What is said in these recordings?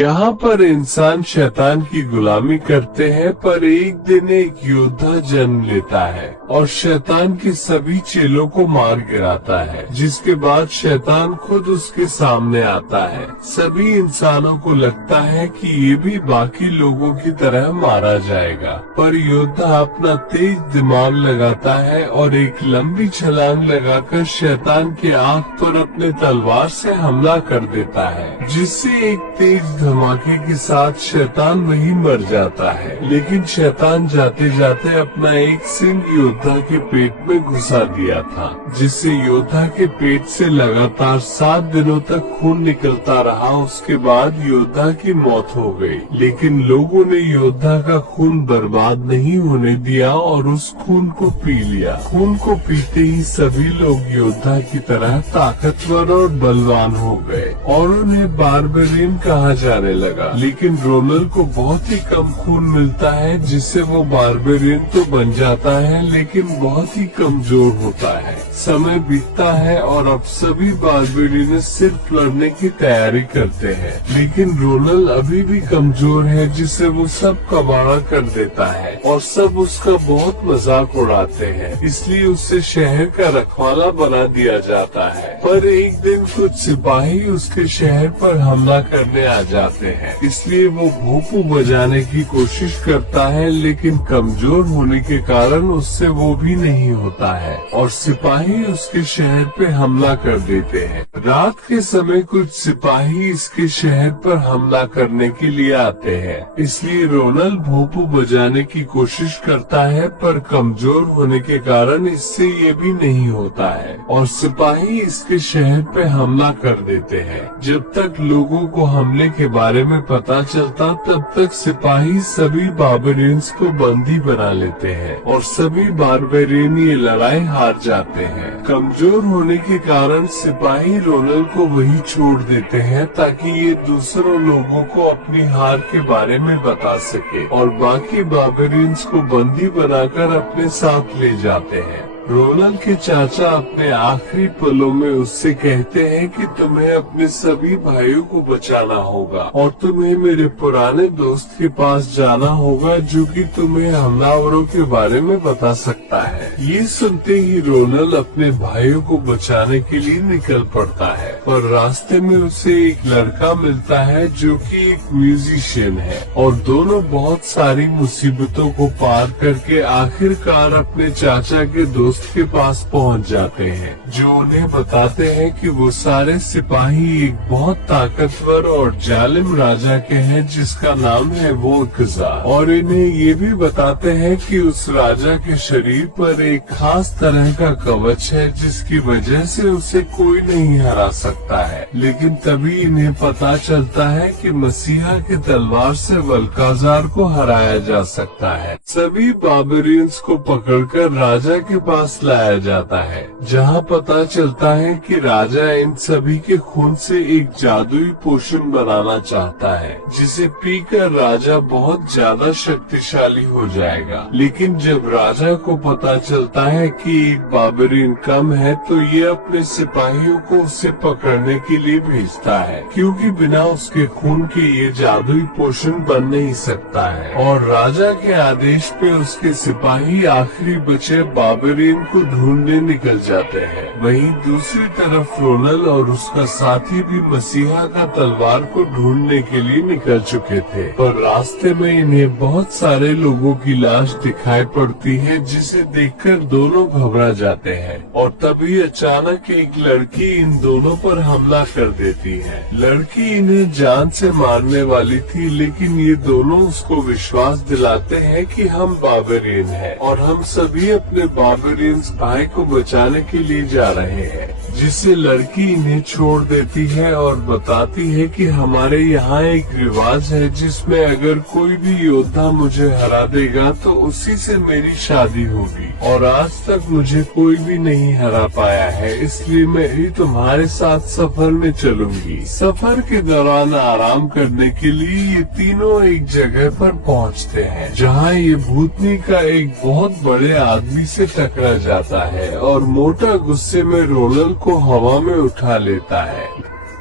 यहाँ पर इंसान शैतान की गुलामी करते हैं, पर एक दिन एक योद्धा जन्म लेता है और शैतान के सभी चेलों को मार गिराता है, जिसके बाद शैतान खुद उसके सामने आता है। सभी इंसानों को लगता है कि ये भी बाकी लोगों की तरह मारा जाएगा, पर योद्धा अपना तेज दिमाग लगाता है और एक लंबी छलांग लगाकर शैतान के आंख पर अपने तलवार से हमला कर देता है, जिससे एक तेज धमाके के साथ शैतान वहीं मर जाता है। लेकिन शैतान जाते जाते अपना एक सिंह योद्धा के पेट में घुसा दिया था, जिससे योद्धा के पेट से लगातार 7 दिनों तक खून निकलता रहा। उसके बाद योद्धा की मौत हो गई, लेकिन लोगों ने योद्धा का खून बर्बाद नहीं होने दिया और उस खून को पी लिया। खून को पीते ही सभी लोग योद्धा की तरह ताकतवर और बलवान हो गए और उन्हें बारबेरियन कहा जाने लगा। लेकिन रोनल को बहुत ही कम खून मिलता है, जिससे वो बारबेरियन तो बन जाता है लेकिन बहुत ही कमजोर होता है। समय बीतता है और अब सभी बारबेरियन सिर्फ लड़ने की तैयारी करते हैं, लेकिन रोनल अभी भी कमजोर है, जिससे वो सब का बाड़ा कर देता है और सब उसका बहुत मजाक उड़ाते हैं। इसलिए उसे शहर का रखवाला बना दिया जाता है। पर एक दिन कुछ सिपाही उसके शहर पर हमला करने आ जाते हैं, इसलिए वो भोंपू बजाने की कोशिश करता है, लेकिन कमजोर होने के कारण उससे वो भी नहीं होता है और सिपाही उसके शहर पे हमला कर देते हैं। रात के समय कुछ सिपाही इसके शहर पर हमला करने के लिए आते हैं, इसलिए रोनल भोंपू बजाने की कोशिश करता है, पर कमजोर होने के कारण इससे ये भी नहीं होता है और सिपाही इसके शहर पे हमला कर देते हैं। जब तक लोगों को हमले के बारे में पता चलता, तब तक सिपाही सभी बारबेरियंस को बंदी बना लेते हैं और सभी बारबेरियन ये लड़ाई हार जाते हैं। कमजोर होने के कारण सिपाही रोनल को वही छोड़ देते हैं, ताकि ये दूसरों लोगों को अपनी हार के बारे में बता सके और बाकी बारबेरियंस को बंदी बनाकर अपने साथ ले जाते हैं। रोनल के चाचा अपने आखिरी पलों में उससे कहते हैं कि तुम्हें अपने सभी भाइयों को बचाना होगा और तुम्हें मेरे पुराने दोस्त के पास जाना होगा, जो कि तुम्हें हमलावरों के बारे में बता सकता है। ये सुनते ही रोनल अपने भाइयों को बचाने के लिए निकल पड़ता है, पर रास्ते में उसे एक लड़का मिलता है जो कि एक म्यूजिशियन है और दोनों बहुत सारी मुसीबतों को पार करके आखिरकार अपने चाचा के दोस्त के पास पहुंच जाते हैं, जो उन्हें बताते हैं कि वो सारे सिपाही एक बहुत ताकतवर और जालिम राजा के हैं, जिसका नाम है वोल्कजा, और इन्हें ये भी बताते हैं कि उस राजा के शरीर पर एक खास तरह का कवच है, जिसकी वजह से उसे कोई नहीं हरा सकता है। लेकिन तभी इन्हें पता चलता है कि मसीहा की तलवार से वल्काजार को हराया जा सकता है। सभी बारबेरियंस को पकड़कर राजा के पास लाया जाता है, जहां पता चलता है कि राजा इन सभी के खून से एक जादुई पोशन बनाना चाहता है, जिसे पीकर राजा बहुत ज्यादा शक्तिशाली हो जाएगा। लेकिन जब राजा को पता चलता है कि एक बारबेरियन कम है, तो ये अपने सिपाहियों को उसे पकड़ने के लिए भेजता है, क्योंकि बिना उसके खून के ये जादुई पोशन बन नहीं सकता है। और राजा के आदेश पे उसके सिपाही आखिरी बचे बारबेरियन को ढूंढने निकल जाते हैं। वहीं दूसरी तरफ रोनल और उसका साथी भी मसीहा का तलवार को ढूंढने के लिए निकल चुके थे, पर रास्ते में इन्हें बहुत सारे लोगों की लाश दिखाई पड़ती है, जिसे देखकर दोनों घबरा जाते हैं और तभी अचानक एक लड़की इन दोनों पर हमला कर देती है। लड़की इन्हें जान से मारने वाली थी, लेकिन ये दोनों उसको विश्वास दिलाते हैं कि हम बारबेरियन हैं और हम सभी अपने बारबेरियन भाई को बचाने के लिए जा रहे हैं, जिससे लड़की इन्हें छोड़ देती है और बताती है कि हमारे यहाँ एक रिवाज है, जिसमें अगर कोई भी योद्धा मुझे हरा देगा तो उसी से मेरी शादी होगी, और आज तक मुझे कोई भी नहीं हरा पाया है, इसलिए मैं ही तुम्हारे साथ सफर में चलूंगी। सफर के दौरान आराम करने के लिए ये तीनों एक जगह पर पहुँचते हैं, जहाँ ये भूतनी का एक बहुत बड़े आदमी से टकरा जाता है और मोटा गुस्से में रोनल को हवा में उठा लेता है।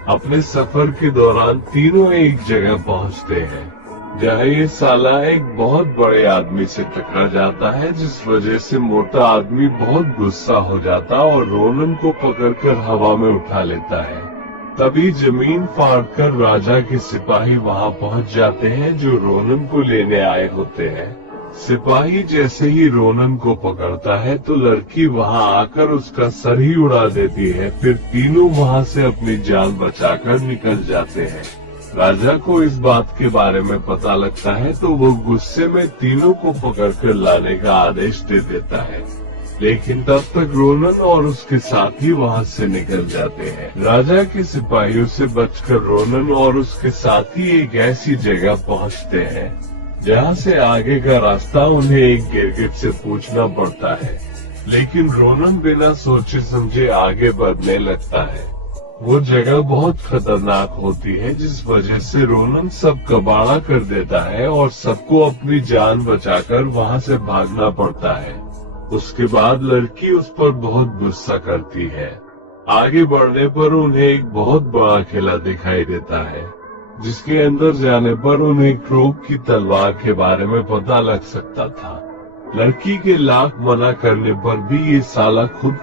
अपने सफर के दौरान तीनों एक जगह पहुंचते हैं जहाँ ये साला एक बहुत बड़े आदमी से टकरा जाता है, जिस वजह से मोटा आदमी बहुत गुस्सा हो जाता और रोनन को पकड़कर हवा में उठा लेता है। तभी जमीन फाड़कर राजा के सिपाही वहां पहुंच जाते हैं जो रोनन को लेने आए होते हैं। सिपाही जैसे ही रोनन को पकड़ता है तो लड़की वहां आकर उसका सर ही उड़ा देती है। फिर तीनों वहां से अपनी जान बचाकर निकल जाते हैं। राजा को इस बात के बारे में पता लगता है तो वो गुस्से में तीनों को पकड़कर लाने का आदेश दे देता है, लेकिन तब तक रोनन और उसके साथी वहां से निकल जाते हैं। राजा के सिपाहियों से बचकर रोनन और उसके साथी एक ऐसी जगह पहुंचते हैं जहां से आगे का रास्ता उन्हें एक गिरगिट से पूछना पड़ता है, लेकिन रोनन बिना सोचे समझे आगे बढ़ने लगता है। वो जगह बहुत खतरनाक होती है, जिस वजह से रोनन सब कबाड़ा कर देता है और सबको अपनी जान बचाकर वहां से भागना पड़ता है। उसके बाद लड़की उस पर बहुत गुस्सा करती है। आगे बढ़ने पर उन्हें एक बहुत बड़ा किला दिखाई देता है, जिसके अंदर जाने पर उन्हें क्रोक की तलवार के बारे में पता लग सकता था। लड़की के लाख मना करने पर भी ये साला खुद